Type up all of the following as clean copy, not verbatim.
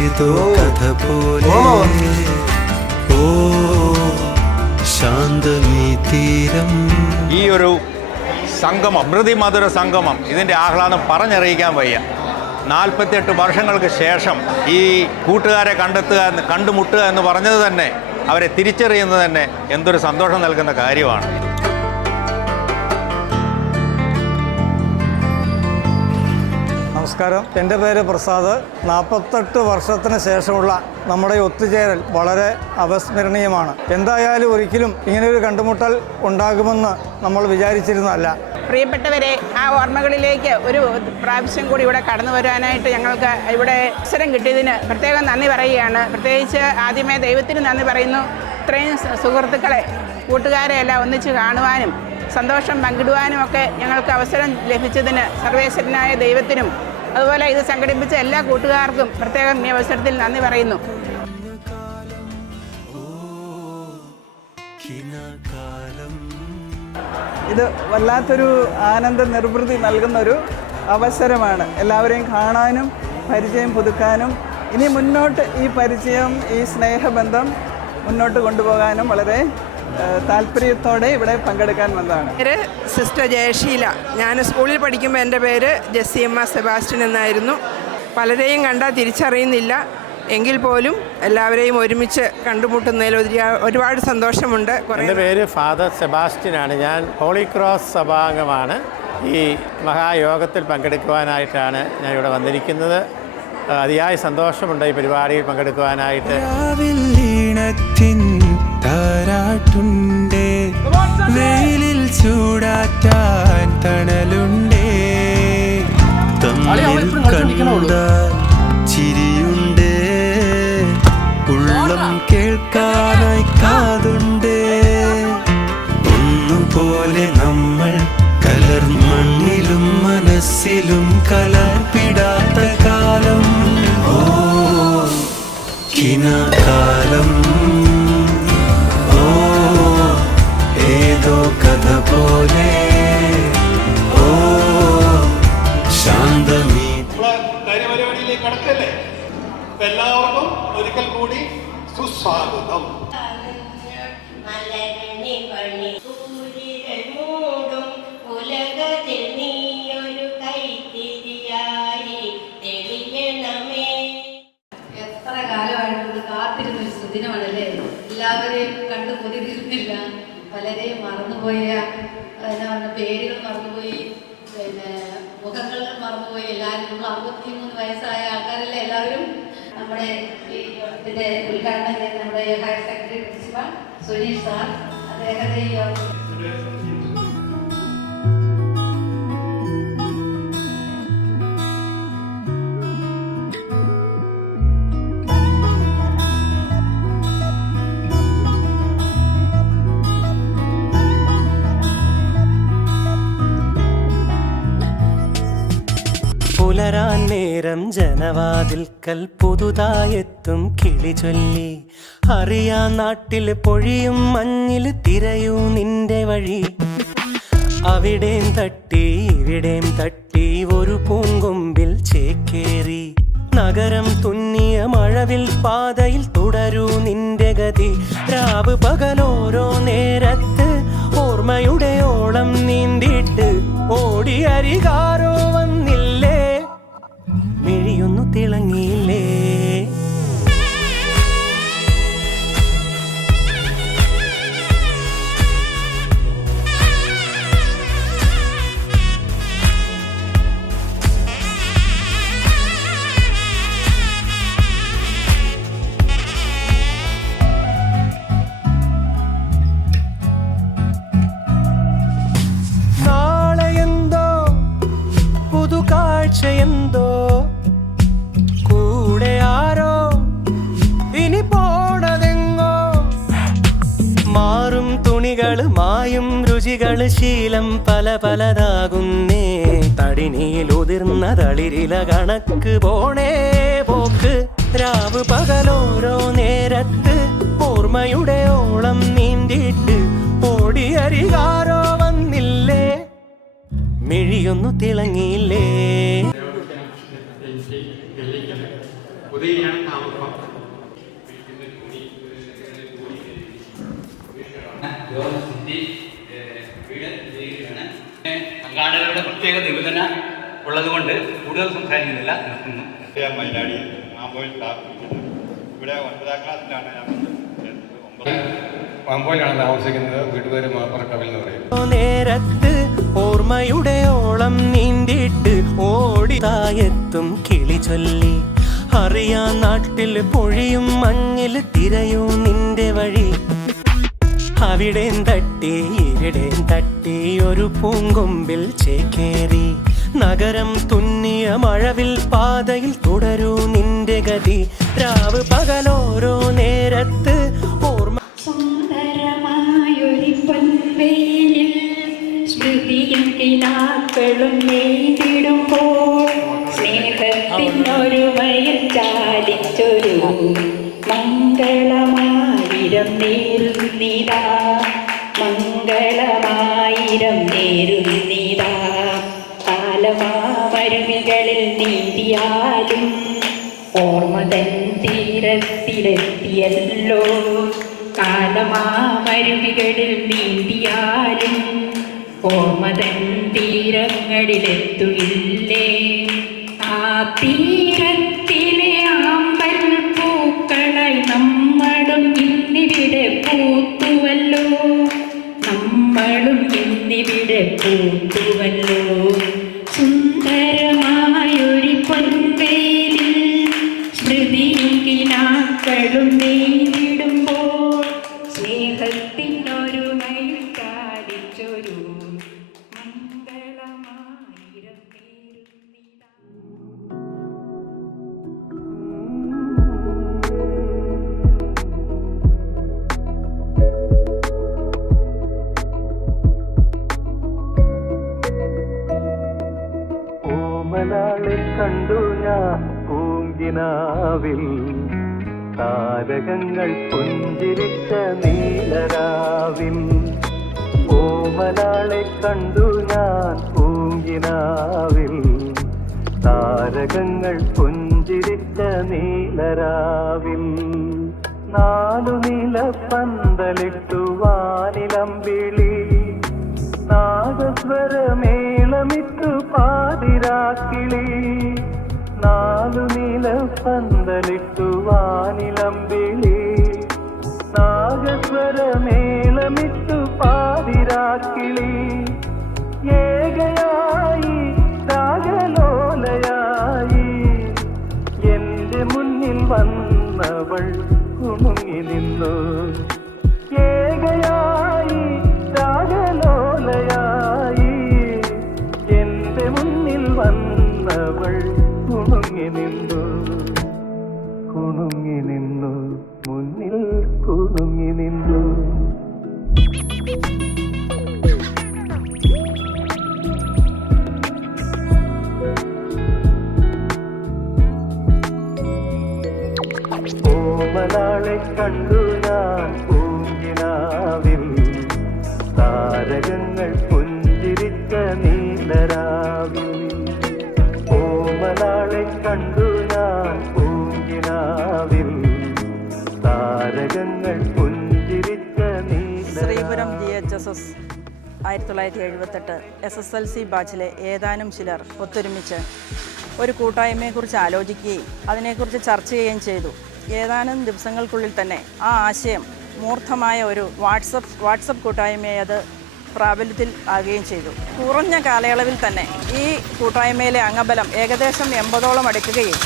ഏതോ കഥ പോലെ ഓ ശാന്തമീ തീരം. ഈ ഒരു സംഗമം, മൃതിമധുര സംഗമം, ഇതിൻ്റെ ആഹ്ലാദം പറഞ്ഞറിയിക്കാൻ വയ്യ. 48 വർഷങ്ങൾക്ക് ശേഷം ഈ കൂട്ടുകാരെ കണ്ടുമുട്ടുക എന്ന് പറഞ്ഞത് തന്നെ, അവരെ തിരിച്ചറിയുന്നത് തന്നെ എന്തൊരു സന്തോഷം നൽകുന്ന കാര്യമാണ്. നമസ്കാരം, എൻ്റെ പേര് പ്രസാദ്. 48 വർഷത്തിന് ശേഷമുള്ള നമ്മുടെ ഒത്തുചേരൽ വളരെ അവിസ്മരണീയമാണ്. എന്തായാലും ഒരിക്കലും ഇങ്ങനെയൊരു കണ്ടുമുട്ടൽ ഉണ്ടാകുമെന്ന് നമ്മൾ വിചാരിച്ചിരുന്നതല്ല. പ്രിയപ്പെട്ടവരെ, ആ ഓർമ്മകളിലേക്ക് ഒരു പ്രാവശ്യം കൂടി ഇവിടെ കടന്നു വരാനായിട്ട് ഞങ്ങൾക്ക് ഇവിടെ അവസരം കിട്ടിയതിന് പ്രത്യേകം നന്ദി പറയുകയാണ്. പ്രത്യേകിച്ച് ആദ്യമേ ദൈവത്തിന് നന്ദി പറയുന്നു. ഇത്രയും സുഹൃത്തുക്കളെ, കൂട്ടുകാരെ എല്ലാം ഒന്നിച്ച് കാണുവാനും സന്തോഷം പങ്കിടുവാനും ഒക്കെ ഞങ്ങൾക്ക് അവസരം ലഭിച്ചതിന് സർവേശ്വരനായ ദൈവത്തിനും അതുപോലെ ഇത് സംഘടിപ്പിച്ച എല്ലാ കൂട്ടുകാർക്കും പ്രത്യേകം ഈ അവസരത്തിൽ നന്ദി പറയുന്നു. ഇത് വല്ലാത്തൊരു ആനന്ദ നിർവൃതി നൽകുന്നൊരു അവസരമാണ്. എല്ലാവരെയും കാണാനും പരിചയം പുതുക്കാനും ഇനി മുന്നോട്ട് ഈ പരിചയം, ഈ സ്നേഹബന്ധം മുന്നോട്ട് കൊണ്ടുപോകാനും വളരെ താല്പര്യത്തോടെ ഇവിടെ പങ്കെടുക്കാൻ വന്നതാണ്. പേര് സിസ്റ്റർ ജയശീല. ഞാൻ സ്കൂളിൽ പഠിക്കുമ്പോൾ എൻ്റെ പേര് ജെസ്സിയമ്മ സെബാസ്റ്റ്യൻ എന്നായിരുന്നു. പലരെയും കണ്ടാൽ തിരിച്ചറിയുന്നില്ല, എങ്കിൽ പോലും എല്ലാവരെയും ഒരുമിച്ച് കണ്ടുമുട്ടുന്നതിൽ ഒരുപാട് സന്തോഷമുണ്ട്. എൻ്റെ പേര് ഫാദർ സെബാസ്റ്റ്യനാണ്. ഞാൻ ഹോളി ക്രോസ് സഭാംഗമാണ്. ഈ മഹായോഗത്തിൽ പങ്കെടുക്കുവാനായിട്ടാണ് ഞാൻ ഇവിടെ വന്നിരിക്കുന്നത്. അതിയായ സന്തോഷമുണ്ട് ഈ പരിപാടിയിൽ പങ്കെടുക്കുവാനായിട്ട്. താരാട്ടുണ്ടേ, വെയിലിൽ ചൂടാറ്റാൻ തണലുണ്ടേ, തമ്മിൽ കണ്ടാൽ ചിരിയുണ്ടേ, ഉള്ളം കേൾക്കാനായി കാതുണ്ടേ. ഒന്നുപോലെ നമ്മൾ കലർമണ്ണിലും മനസ്സിലും കലർപ്പിടാത്ത കാലം, ഓ കിനാകാലം, ഏതോ കഥ പോലെ ഓ ശാന്തമീ. കാര്യപരിപാടിയിലേക്ക് കടക്കല്ലേ? എല്ലാവർക്കും ഒരിക്കൽ കൂടി സുസ്വാഗതം. എത്ര കാലമായിട്ട് കാത്തിരുന്നൊരു സുദിനമാണല്ലേ? എല്ലാവരെയും കണ്ടു കൊതി തീർന്നില്ല. പലരെയും മറന്നുപോയ പേരുകൾ മറന്നുപോയി, പിന്നെ മുഖങ്ങൾ മറന്നുപോയി. എല്ലാവരും നമ്മൾ 63 വയസ്സായ ആൾക്കാരല്ലേ എല്ലാവരും. നമ്മുടെ ഇതിൻ്റെ ഉദ്ഘാടനം ചെയ്ത നമ്മുടെ higher secondary principal Suneesh sir, അദ്ദേഹത്തെ പുലരാൻ നേരം ജനവാതിൽക്കൽ പുതുതായെത്തും കിളി ചൊല്ലി, അറിയാ നാട്ടിൽ പൊഴിയും മഞ്ഞിൽ തിരയൂ നിന്റെ വഴി. അവിടേം തട്ടി ഇവിടേം തട്ടി ഒരു പൂങ്കൊമ്പിൽ ചേക്കേറി, നഗരം തുന്നിയ മഴവിൽ പാതയിൽ തുടരൂ നിന്റെ ഗതി. രാവ് പകലോരോ നേരത്ത് ഓർമ്മയുടെ ഓളം നീന്തിയിട്ട് ഓടി അരികാരോ വന്നില്ലേ, മിഴിയൊന്നു തിളങ്ങിയില്ലേ. എന്തോ കൂടെ ആരോ ഇനി പോണതെങ്ങോ, മാറും തുണികള് മായും രുചികള് ശീലം പല പലതാകുന്നേ. തടിനീലുതിർന്ന തളിരില കണക്ക് പോണേ പോക്ക്. രാവ് പകലോരോ നേരത്ത് ഓർമ്മയുടെ ഓളം നീന്തിയിട്ട് ഓടിയരികാരോ വന്നില്ലേ, മിഴിയൊന്നു തിളങ്ങിയില്ലേ. ഉദയനാണ് താമസം. സംഘാടകരുടെ പ്രത്യേക നിബന്ധന ഉള്ളതുകൊണ്ട് കൂടുതൽ സംസാരിക്കുന്നില്ല. മൈലാടി മാമ്പോയിൽ താമസിക്കുന്നത്. ഇവിടെ 9ാം ക്ലാസ്സിലാണ് ഞാൻ മാമ്പോയിലാണ് താമസിക്കുന്നത്. വീട്ടുപേര് മാപ്പറക്കവൽ എന്ന് പറയും. നേരത്ത് ഓർമ്മയുടെ ഓളം നീന്തിട്ട് ഓടി തായെത്തും കിളി ചൊല്ലി അറിയാൻ നാട്ടിൽ പൊഴിയും മഞ്ഞിൽ തിരയൂ നിന്റെ വഴി. അവിടേം തട്ടി ഇവിടേം തട്ടി ഒരു പൂങ്കൊമ്പിൽ ചേക്കേറി നഗരം തുന്നിയ മഴവിൽ പാതയിൽ തുടരൂ നിന്റെ ഗതി. രാവ് പകലോരോ നേരത്ത് ഓർമ്മ സുന്ദരമായൊരു പൊൻവെയിലിൽ സ്മൃതിയും കിനാക്കളും നെയ്തിടുമ്പോൾ സ്നേഹത്തിനൊരു മയിൽ ചാലിച്ചൊരു മംഗളമായിരം നേരുന്നിതാ, മംഗളമായിരം നേരുന്നിതാ. കാലമാമരുവികളിൽ നീന്തിയാലും ഓർമ്മതൻ തീരത്തിലെത്തിയല്ലോ. കാലമാമരുവികളിൽ നീന്തിയാലും ഓർമ്മതൻ തീരങ്ങളിലെത്തുകില്ലേ. ആ തീരത്തിലെ ആമ്പൽ പൂക്കളായി നമ്മളും ഇന്നിവിടെ പൂത്തുവല്ലോ, നമ്മളും ഇന്നിവിടെ പൂത്തുവല്ലോ. സുന്ദരമായൊരു പൊൻവേലിൽ സ്മൃതിയും കിനാക്കളും നെയ്തിടുമ്പോൾ സ്നേഹത്തിനൊരു മയിൽ കാലിച്ചൊരു മംഗളമായിരം നേരുന്നിതാ. ഓമനാളെ കണ്ടു ഞാൻ പൂങ്കിനാവിൽ താരകങ്ങൾ പുഞ്ചിരിച്ച നീലരാവിൽ. ഓമനാളെ കണ്ടു ഞാൻ പൂങ്കിനാവിൽ താരകങ്ങൾ പുഞ്ചിരിച്ച നീലരാവിൽ. 4 നില പന്തലിട്ടു വാനിലമ്പിളി നാഗസ്വരമേളമിട്ടു പാതിരാക്കിളി. 4 നില പന്തലിട്ടു വാനിലമ്പിളി നാഗസ്വരമേളമിട്ടു പാതിരാക്കിളി. ഏകയായി രാഗലോലയായി എന്റെ മുന്നിൽ വന്നവൾ കുണുങ്ങി നിന്നു. ഏകയായി രാഗലോലയായി എന്റെ മുന്നിൽ വന്നവൾ കുണുങ്ങി നിന്നു, കുണുങ്ങി നിന്നു, മുന്നിൽ കുണുങ്ങി നിന്നു. ഓമനാളെ കണ്ടു ഞാൻ പൂങ്കിനാവിൽ താരകങ്ങൾ പുഞ്ചിരിച്ച നീലരാവിൽ. ഓമനാളെ കണ്ടു ഞാൻ പൂങ്കിനാവിൽ താരകങ്ങൾ പുഞ്ചിരിച്ച നീല. ശ്രീപുരം GHSS 1978 SSLC ബാച്ചിലെ ഏതാനും ചിലർ ഒത്തൊരുമിച്ച് ഒരു കൂട്ടായ്മയെക്കുറിച്ച് ആലോചിക്കുകയും അതിനെക്കുറിച്ച് ചർച്ച ചെയ്യുകയും ചെയ്തു. ഏതാനും ദിവസങ്ങൾക്കുള്ളിൽ തന്നെ ആ ആശയം മൂർത്തമായ ഒരു വാട്സപ്പ് കൂട്ടായ്മയെ അത് പ്രാബല്യത്തിൽ ആകുകയും ചെയ്തു. കുറഞ്ഞ കാലയളവിൽ തന്നെ ഈ കൂട്ടായ്മയിലെ അംഗബലം ഏകദേശം 80ഓളം അടുക്കുകയും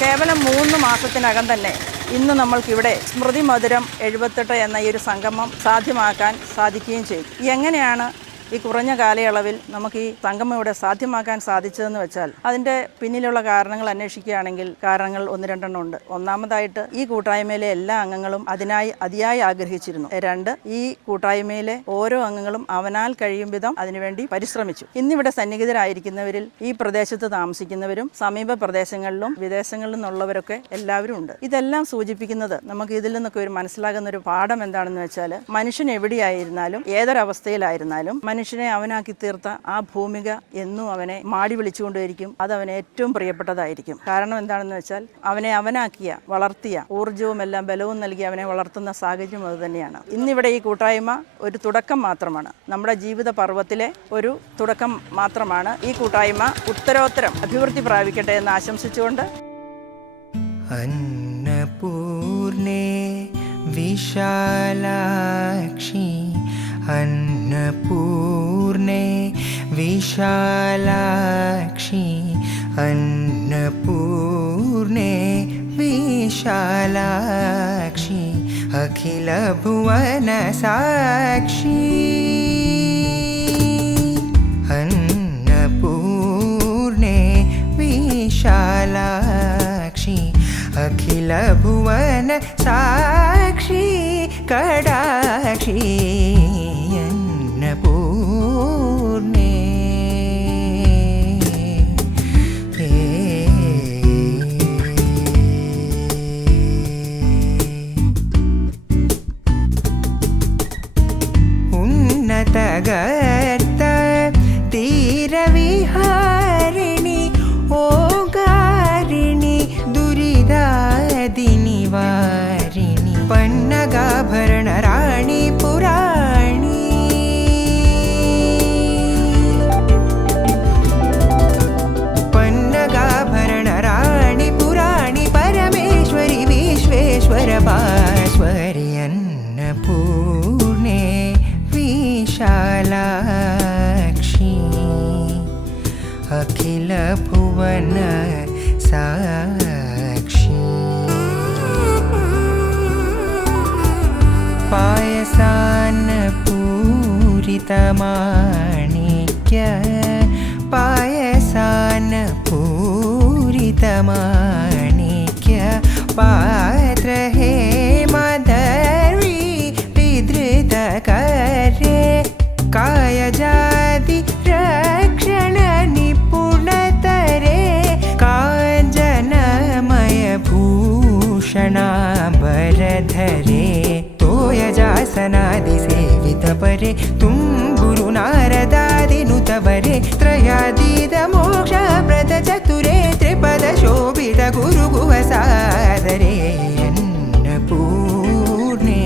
കേവലം 3 മാസത്തിനകം തന്നെ ഇന്ന് നമ്മൾക്കിവിടെ സ്മൃതി മധുരം 78 എന്ന ഈ ഒരു സംഗമം സാധ്യമാക്കാൻ സാധിക്കുകയും ചെയ്തു. എങ്ങനെയാണ് ഈ കുറഞ്ഞ കാലയളവിൽ നമുക്ക് ഈ സംഗമം ഇവിടെ സാധ്യമാക്കാൻ സാധിച്ചതെന്ന് വെച്ചാൽ അതിൻ്റെ പിന്നിലുള്ള കാരണങ്ങൾ അന്വേഷിക്കുകയാണെങ്കിൽ കാരണങ്ങൾ 1-2 ഉണ്ട്. ഒന്നാമതായിട്ട് ഈ കൂട്ടായ്മയിലെ എല്ലാ അംഗങ്ങളും അതിയായി ആഗ്രഹിച്ചിരുന്നു. 2, ഈ കൂട്ടായ്മയിലെ ഓരോ അംഗങ്ങളും അവനാൽ കഴിയും വിധം അതിനുവേണ്ടി പരിശ്രമിച്ചു. ഇന്നിവിടെ സന്നിഹിതരായിരിക്കുന്നവരിൽ ഈ പ്രദേശത്ത് താമസിക്കുന്നവരും സമീപ പ്രദേശങ്ങളിലും വിദേശങ്ങളിൽ നിന്നുള്ളവരൊക്കെ എല്ലാവരും ഉണ്ട്. ഇതെല്ലാം സൂചിപ്പിക്കുന്നത് നമുക്ക് ഇതിൽ നിന്നൊക്കെ ഒരു മനസ്സിലാകുന്ന ഒരു പാഠം എന്താണെന്ന് വെച്ചാൽ മനുഷ്യൻ എവിടെയായിരുന്നാലും ഏതൊരവസ്ഥയിലായിരുന്നാലും മനുഷ്യനെ അവനാക്കി തീർത്ത ആ ഭൂമിക എന്നും അവനെ മാടി വിളിച്ചുകൊണ്ടേയിരിക്കും. അത് അവന് ഏറ്റവും പ്രിയപ്പെട്ടതായിരിക്കും. കാരണം എന്താണെന്ന് വെച്ചാൽ അവനെ അവനാക്കിയ, വളർത്തിയ, ഊർജ്ജവും എല്ലാം ബലവും നൽകി അവനെ വളർത്തുന്ന സാഹചര്യം അത് തന്നെയാണ്. ഇന്നിവിടെ ഈ കൂട്ടായ്മ ഒരു തുടക്കം മാത്രമാണ്. നമ്മുടെ ജീവിത പർവ്വത്തിലെ ഒരു തുടക്കം മാത്രമാണ്. ഈ കൂട്ടായ്മ ഉത്തരോത്തരം അഭിവൃദ്ധി പ്രാപിക്കട്ടെ എന്ന് ആശംസിച്ചുകൊണ്ട് अन्नपूर्णे विशालाक्षी अन्नपूर्णे विशालाक्षी अन्नपूर्णे विशालाक्षी अखिलभुवन साक्षी अन्नपूर्णे विशालाक्षी अखिल भुवन साक्षी कडाक्षी अन्नपूर्णे उन्नतगर्त तीरविहारिणि ओगारिणि दुरिदादिनिवारिणि पन्नगाभरण राणि पुराणी पन्नगाभरण राणि पुराणि परमेश्वरि विश्वेश्वर भास्वरि अन्नपूर्णे विशालाक्षी अखिल भुवन साक्षी पायसान पूरितमाणिक्य पायसान पूरितमाणिक्य पात्र हे मदर्वी विधृत करे कायजाति रक्षण निपुणतरे काञ्चनमय भूषणाम्बरधरे तोयजासनादि सेवित परे तुम्बुरु नारदादिनुतवरे त्रयादीद मोक्षप्रद चतुरे त्रिपद शोभित गुरुगुहसादरे अन्नपूर्णे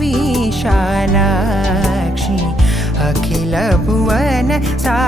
विशालाक्षी अखिल भुवन सा